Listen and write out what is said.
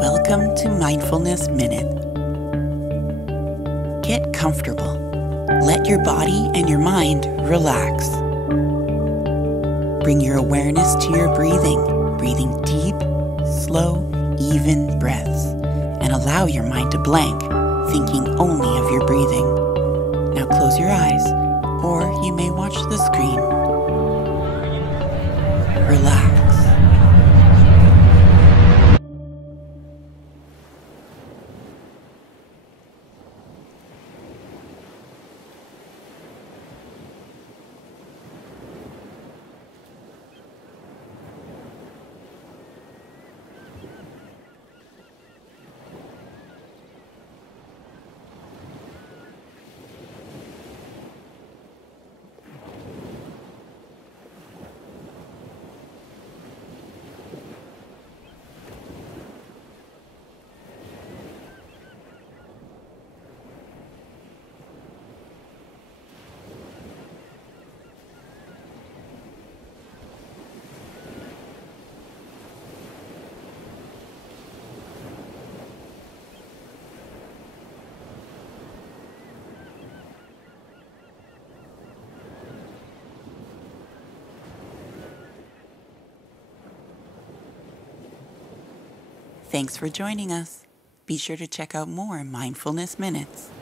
Welcome to Mindfulness Minute. Get comfortable. Let your body and your mind relax. Bring your awareness to your breathing deep, slow, even breaths, and allow your mind to blank, thinking only of your breathing. Now close your eyes, or you may watch the screen. Relax. Thanks for joining us. Be sure to check out more Mindfulness Minutes.